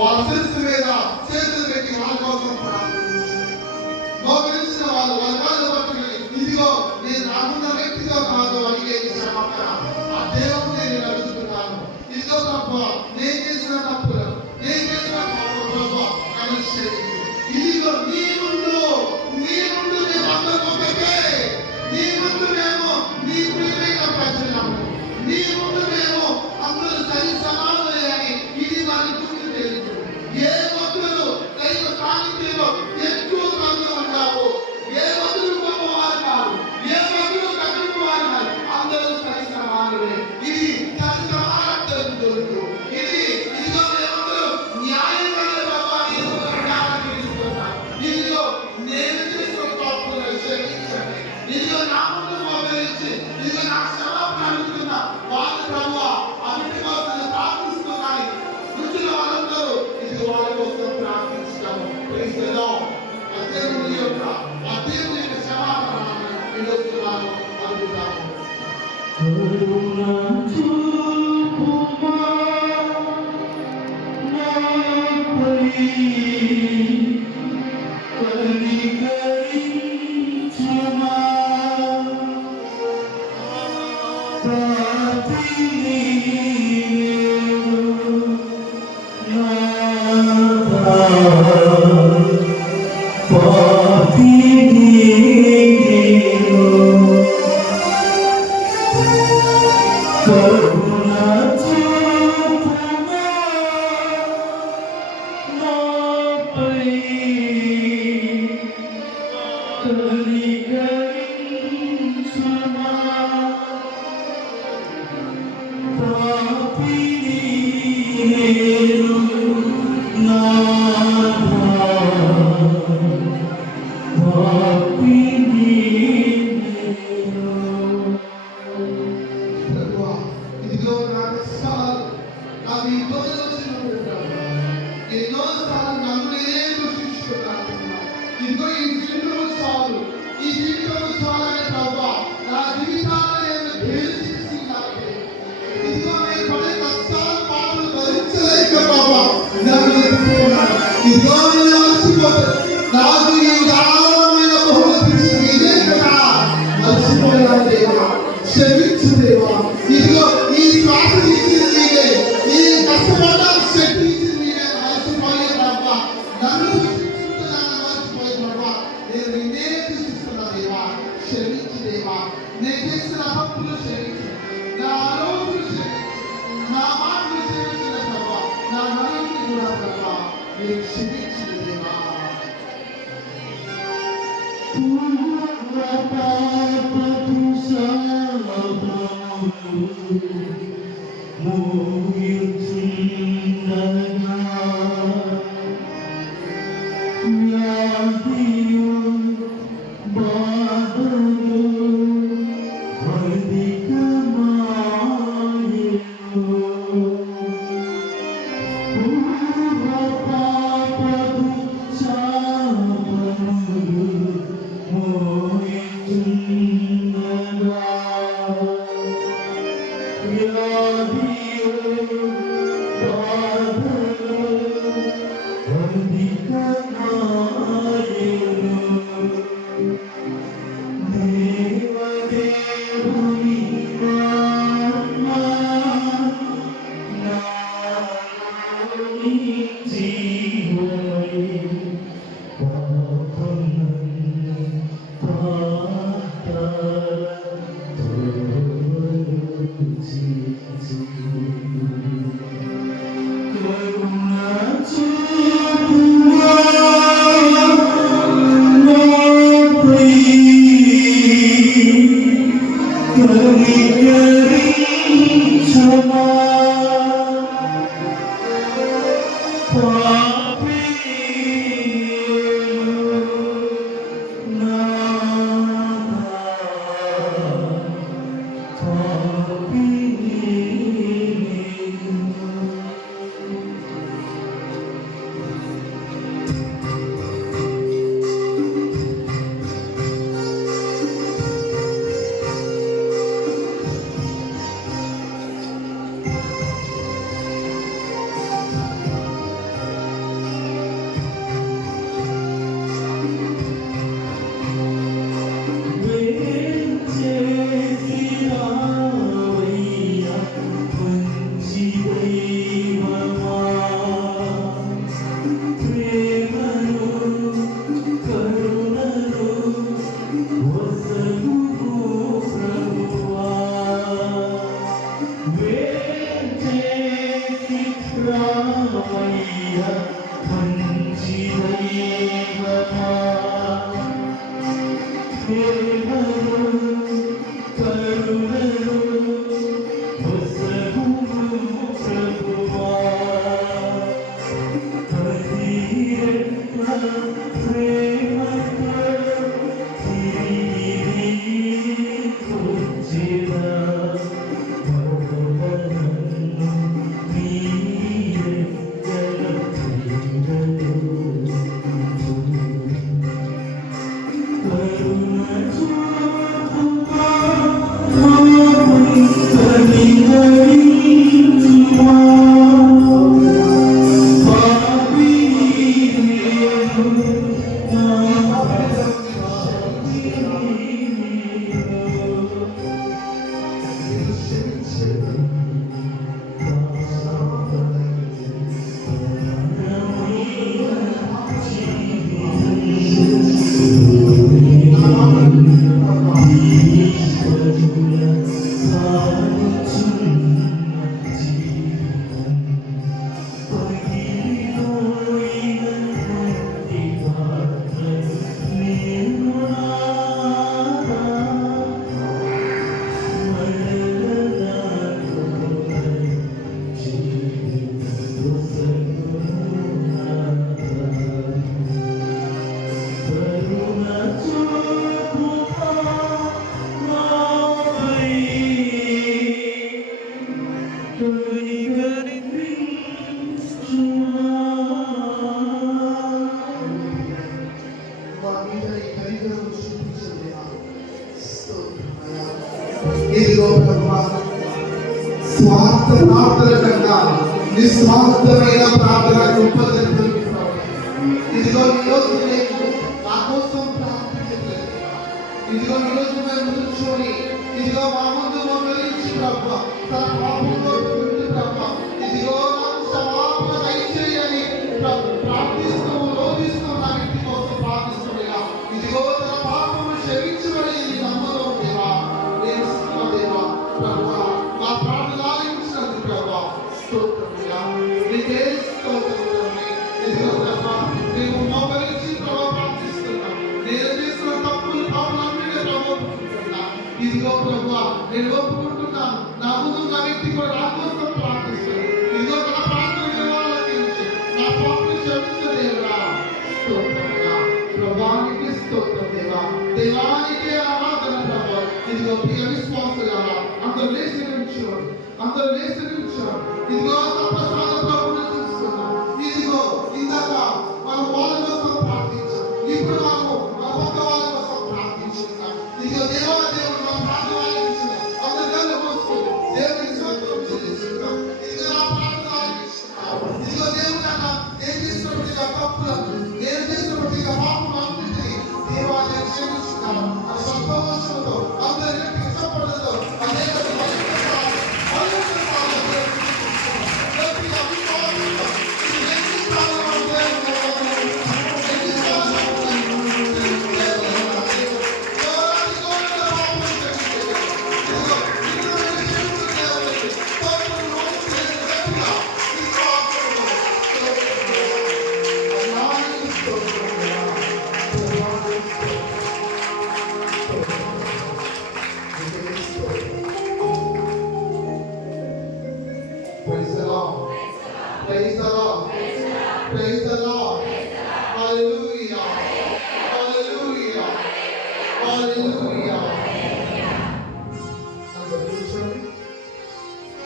వాళ్ళ శిరస్సు మీద చేతులు పెట్టి వాళ్ళ కోసం మోకరించిన వాళ్ళు వాళ్ళ కాళ్ళు పట్టుకుని ఇదిగో నేను రాకున్న వ్యక్తితో కాదు అడిగే క్షమాపణ ఆ దేవుడు నేను అడుగుతున్నాను. ఇదిగో ప్రభు నేను చేసిన తప్పులు నేను చేసిన ప్రభు నన్ను క్షమించు. ఇదిగో నీ ముందు మేము అందరం ఒకటే. నీ ముందు మేము నీ ప్రియమైన ప్రజలము. నీ ముందు మేము అందరూ సరి సమానమని ఇది వారి గుర్తు తెలుసు. ఏ ఒక్కరు దైవ సాన్నిధ్యంలో ఎక్కువ మంది ఉంటావు. ఏ ఒక్కరు గొప్పవారు కాదు, ఏ ఒక్కరు తగ్గిన వారు కాదు, అందరూ సరి సమానమే. ఇది సరి సమానత్వం దొరుకు. ఇదిగో మేమందరూ న్యాయంగా ఇదిగో నేను చేసిన తప్పులను క్షమించండి. ఇదిగో నా ముందు మోకరించి ఇదిగో నా క్షమాపణ అడుగుతున్న వాళ్ళు ప్రభువా అన్నిటి కోసం ప్రార్థిస్తున్నాను. వచ్చిన వాళ్ళందరూ ఇది వాళ్ళ కోసం ప్రార్థించడం దేవుని యొక్క క్షమాపణ విడుస్తున్నాను అడుగుతాము. నాకు ఈ దారుణమైన బహుమతి ఇదే కదా అలసిపోయాను దేవా, క్షమించు దేవా. ఇదిగో ఈ శ్వాస ఇచ్చింది నీవే, ఈ కష్టపడ్డాను శక్తి ఇచ్చింది నీవే. అలసిపోయే ప్రభా నన్ను దూషించుతున్నాను, అలసిపోయే ప్రభా నేను నిన్నే దూషిస్తున్నా దేవా, క్షమించు దేవా. నేను చేసిన తప్పులు క్షమించు, నా ఆలోచనలు క్షమించు, నా మాటలు క్షమించిన ప్రభా, నా మనసుని కూడా ప్రభా నేను క్షమించు దేవా. ఇదిగో ప్రభువా, స్వార్థ ప్రార్థన కన్నా నిస్వార్థమైన ప్రార్థన గొప్పదని తెలుపుతున్నావు. ఇదిగో ఈరోజు నేను నా కోసం ప్రార్థించలేదు. ఇదిగో ఈరోజు మేము నిల్చొని ఇదిగో మా ముందు మమ్మల్ని ప్రభువా తన పాపంలో పెట్టి ప్రభువా ఇదిగో నాకు క్షమాపణ దయచేయని ప్రార్థిస్తూ రోధిస్తూ నా ఇంటి కోసం ప్రార్థిస్తుండగా ఇదిగో తన పాపము క్షమించబడి నమ్మలో దేవా నేను దేవా ప్రభువా మా ప్రార్థన ఆలకించినందుకు ప్రభువా స్తోత్రముగా నీకే స్తోత్రం తండ్రి. ఇదిగో ప్రభువా నీవు మోకరించి ప్రభువా ప్రార్థిస్తున్నాం. నేను చేసిన తప్పులు పాపలన్నిటినీ ప్రభువా ఒప్పుకుంటున్నా. ఇదిగో ప్రభువా నేను ఒప్పుకుంటున్నాను. నా ముందు నా వ్యక్తి కూడా నా కోసం ప్రార్థిస్తాను. ఇదిగో నా ప్రార్థన వినవాలకించి నా పాపను క్షమించదేవా స్తోత్రముగా ప్రభువానికి స్తోత్రం దేవా. దేవానికి ఆరాధన ప్రభువా. ఇదిగో ప్రియ విశ్వాసులారా అందరూ లేచి నిల్చోండి. అందరూ లేచి నిల్చోండి. ఇదిగో తప్పసాల ప్రభువును చూస్తున్నాం. ఇదిగో ఇందాక మనం వాళ్ళ కోసం ప్రార్థించాం. ఇప్పుడు మనము మన పక్క వాళ్ళ కోసం ప్రార్థించున్నాం. ఇదిగో దేవా దేవుడు మన ప్రార్థన ఆలకించిన అందరూ కళ్ళు మూసుకొని దేవునికి స్తోత్రం చెల్లిస్తున్నాం. ఇదిగో నా ప్రార్థన ఆలకిస్తున్నాం. ఇదిగో దేవుడు అన్న నేను చేసినటువంటి తప్పులను నేను చేసినటువంటి పాపం అన్నిటినీ దేవా నేను క్షమిస్తున్నాను. ఆ సంతోషంతో అందరికీ ఇష్టపడదు అనేక Praise the Lord. Praise the Lord. Praise the Lord. Hallelujah. Hallelujah. Hallelujah.